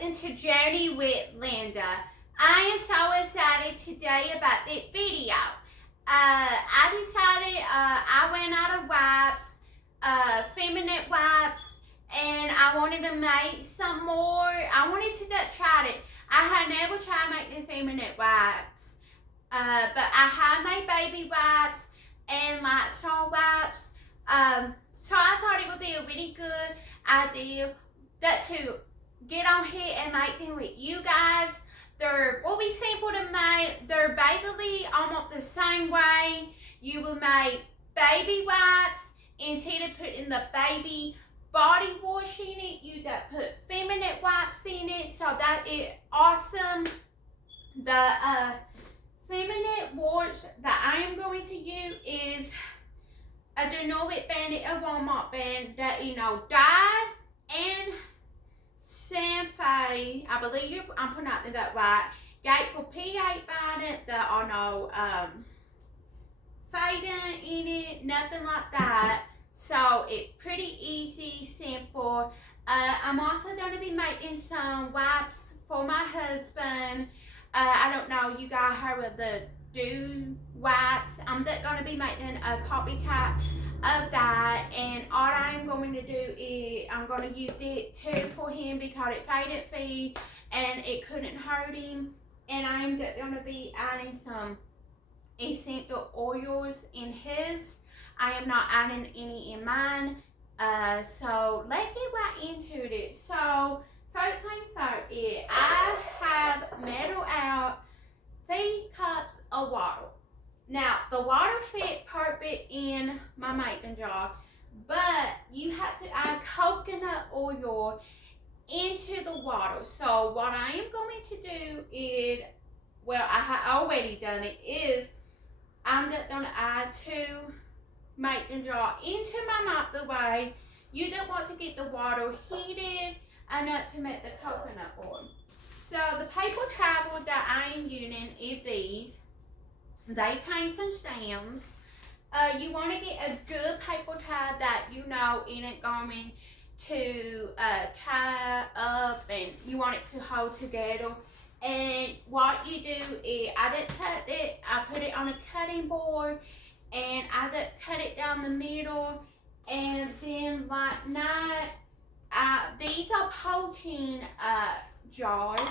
welcome to Journey with Linda. I am so excited today about this video. I decided I ran out of wipes, feminine wipes, and I wanted to make some more. I wanted to try it. I had never tried making feminine wipes, but I have made baby wipes and Lysol wipes. So I thought it would be a really good idea to get on here and make them with you guys. They're will be simple to make. They're basically almost the same way you will make baby wipes. Instead of putting the baby body wash in it, you put feminine wipes in it. So that is awesome. The feminine wash that I am going to use is a Denove Bandit, a Walmart brand that dyed and Sanfei, I believe I'm pronouncing that right. Gateful P8 Bandit, there are no fading in it, nothing like that. So it's pretty easy, simple. I'm also going to be making some wipes for my husband. I don't know, you guys heard of the Dew wipes. I'm going to be making a copycat of that, and all I'm going to do is I'm going to use it too for him because it faded feed and it couldn't hurt him. And I'm going to be adding some essential oils in his. I am not adding any in mine. So let's get right into it. So first thing first is I have measured out 3 cups of water. Now, the water fit perfect in my mason jar, but you have to add coconut oil into the water. So what I am going to do is, well, I have already done it, is I'm just going to add 2 mason jar into my microwave. You don't want to get the water heated enough to make the coconut oil. So the paper towel that I am using is these. They came from Sam's. You want to get a good paper towel that you know isn't going to tie up, and you want it to hold together. And what you do is I just cut it, I put it on a cutting board, and I just cut it down the middle, and then like that, these are protein jars,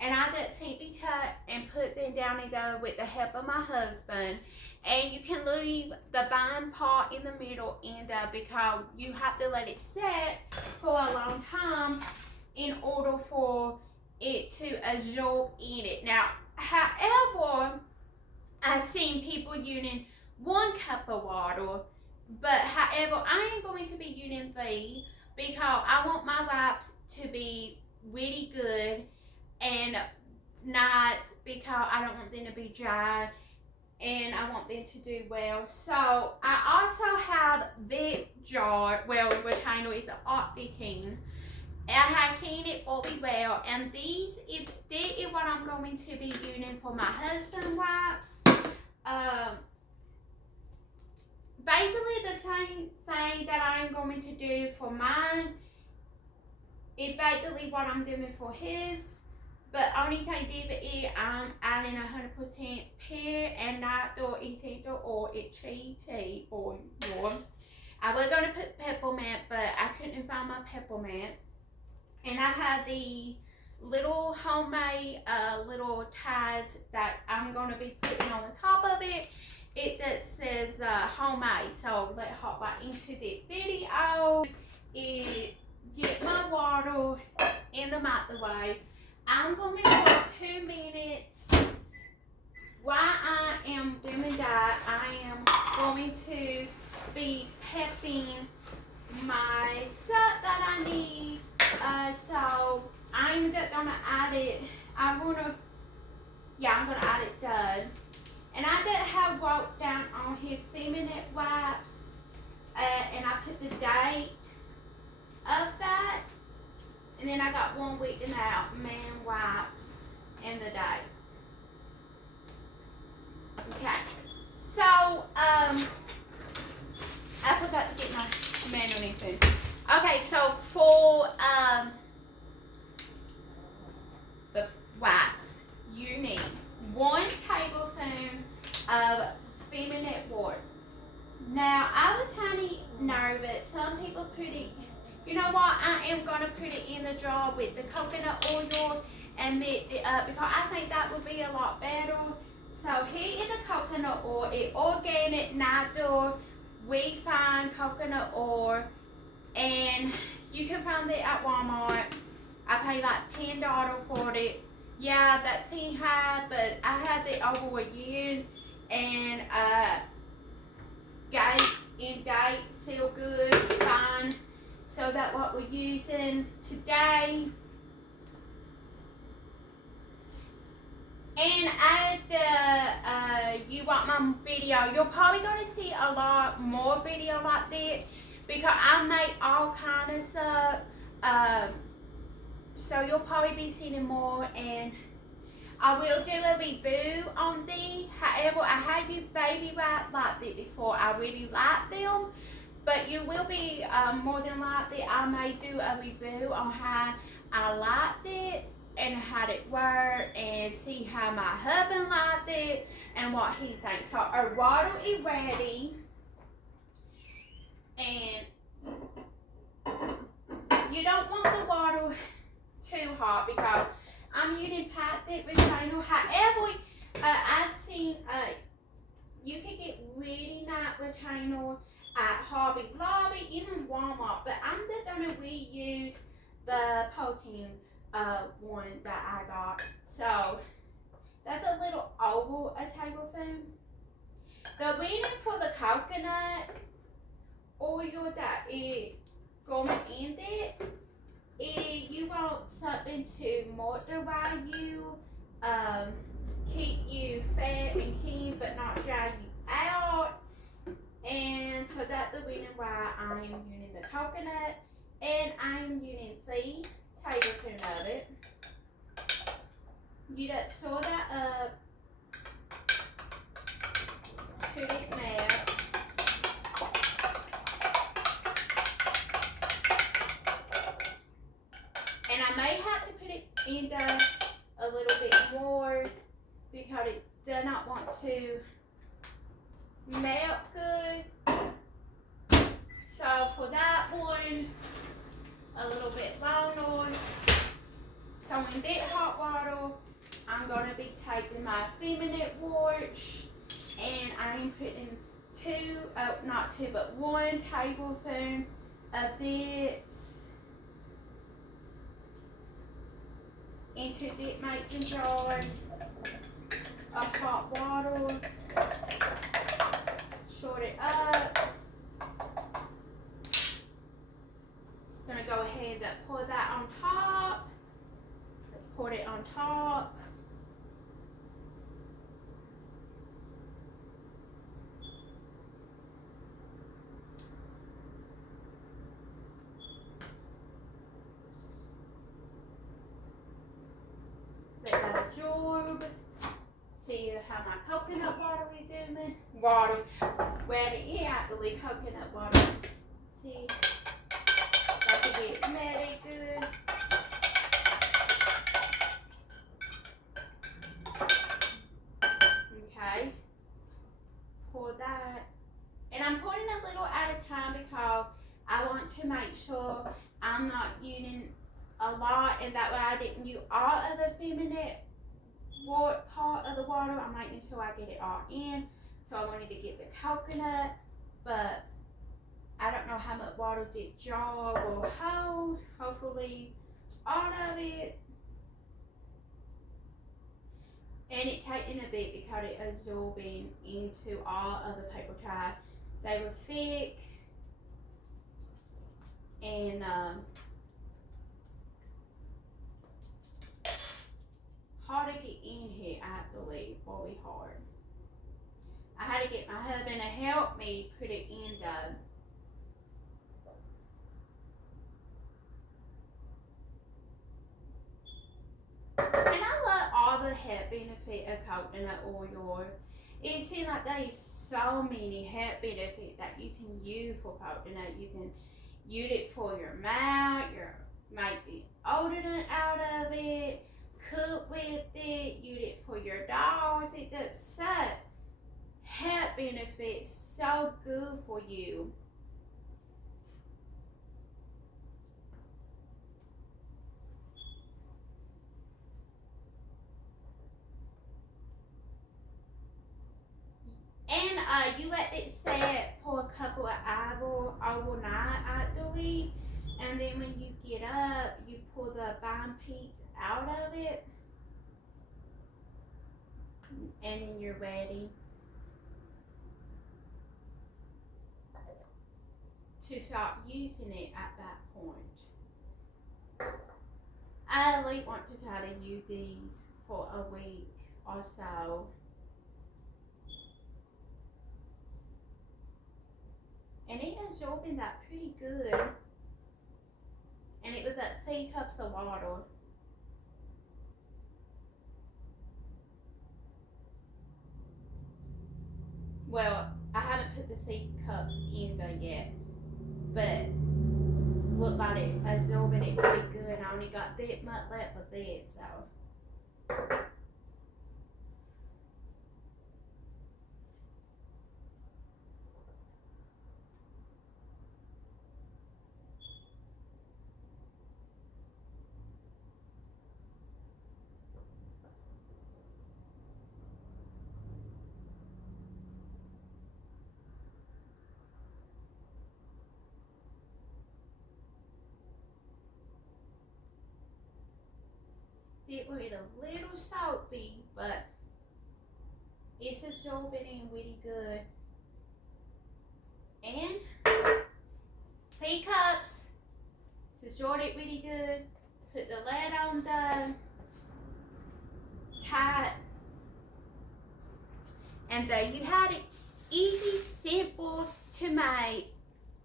and I just simply cut and put them down together with the help of my husband. And you can leave the bottom part in the middle in there because you have to let it set for a long time in order for it to absorb in it. Now, however, I've seen people using 1 cup of water, but however, I am going to be using 3 because I want my wipes to be really good and not because I don't want them to be dry and I want them to do well. So I also have this jar, well, retainer is an Arctic can. I have cleaned it very well, and this is what I'm going to be using for my husband wipes. Basically the same thing that I'm going to do for mine is basically what I'm doing for his, but only thing different is I'm adding 100% pear and not the essential oil, it's tea oil. I was going to put peppermint, but I couldn't find my peppermint. And I have the little homemade little ties that I'm going to be putting on the top of it. It that says homemade. So let's hop right into the video. Get my water in the microwave. I'm going to for 2 minutes. While I am doing that, I am going to be prepping my stuff that I need. So I'm just gonna add it. I'm gonna add it done. And I did have wrote down on here feminine wipes, and I put the date of that, and then I got 1 week and out man wipes and the date. Okay, so I forgot to get my manual anything. Okay, so for am going to put it in the jar with the coconut oil and mix it up because I think that would be a lot better. So here is the coconut oil. It's organic, natural, refined coconut oil, and you can find it at Walmart. I paid like $10 for it. Yeah, that seemed high, but I had it over a year, and date still good, fine. So that's what we're using today. And at the You Want My video, you're probably going to see a lot more video like this because I make all kind of stuff. So you'll probably be seeing more, and I will do a review on these. However, I have used baby wipes like this before. I really like them, but you will be more than likely I may do a review on how I liked it and how it worked, and see how my husband liked it and what he thinks. So our water is ready, and you don't want the water too hot because I'm using plastic retainer. However, I've seen you can get really nice retainer at Hobby Lobby, even Walmart, but I'm just gonna reuse the protein one that I got. So that's a little over a tablespoon. The reason for the coconut oil that is going in it is you want something to moisturize you, keep you fat and clean but not dry you out. And so that's the reason why I'm using the coconut, and I'm using 3 tablespoons of it. You just stir that up to it melt. And I may have to put it in there a little bit more because it does not want to melt good. So for that one, a little bit longer. So in this hot water, I'm going to be taking my feminine wash, and I'm putting 1 tablespoon of this into the making jar of hot water. Short it up. Gonna go ahead and pour that on top. Pour it on top. Let that absorb. See how my coconut water is doing? Water. Where it is actually coconut water. See? That could get melted good. Okay. Pour that. And I'm pouring a little at a time because I want to make sure I'm not using a lot, and that way I didn't use all of the feminine part of the water. I'm making sure I get it all in. So I wanted to get the coconut, but I don't know how much water the jar will hold. Hopefully all of it. And it taking a bit because it absorbing into all of the paper towel. They were thick and hard to get in here actually, really hard. I had to get my husband to help me put it in though. And I love all the health benefits of coconut oil. It seems like there is so many health benefits that you can use for coconut. You can use it for your mouth, make the odorant out of it, cook with it, use it for your dogs. It does such health benefits, so good for you. You let it set for a couple of hours overnight actually, and then when you get up, you pull the bottom piece out of it, and then you're ready to start using it at that point. I at least want to try to use these for a week or so. And it absorbing that pretty good. And it was at 3 cups of water. Well, I haven't put the 3 cups in there yet, but look like it absorbing it pretty good. I only got that much left of that, so. It was a little salty, but it's absorbing in really good. And 3 cups, absorbed it really good. Put the lid on the tight, and there you had it. Easy, simple to make,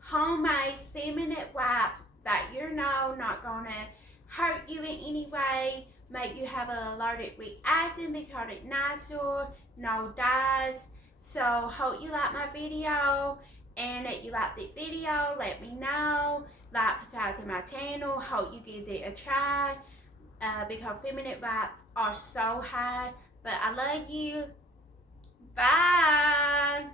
homemade feminine wipes that you're not gonna hurt you in any way, make you have an allergic reaction because it's natural, no dyes. So hope you like my video, and if you like this video, let me know. Like, subscribe to my channel. Hope you give it a try because feminine wipes are so high. But I love you. Bye.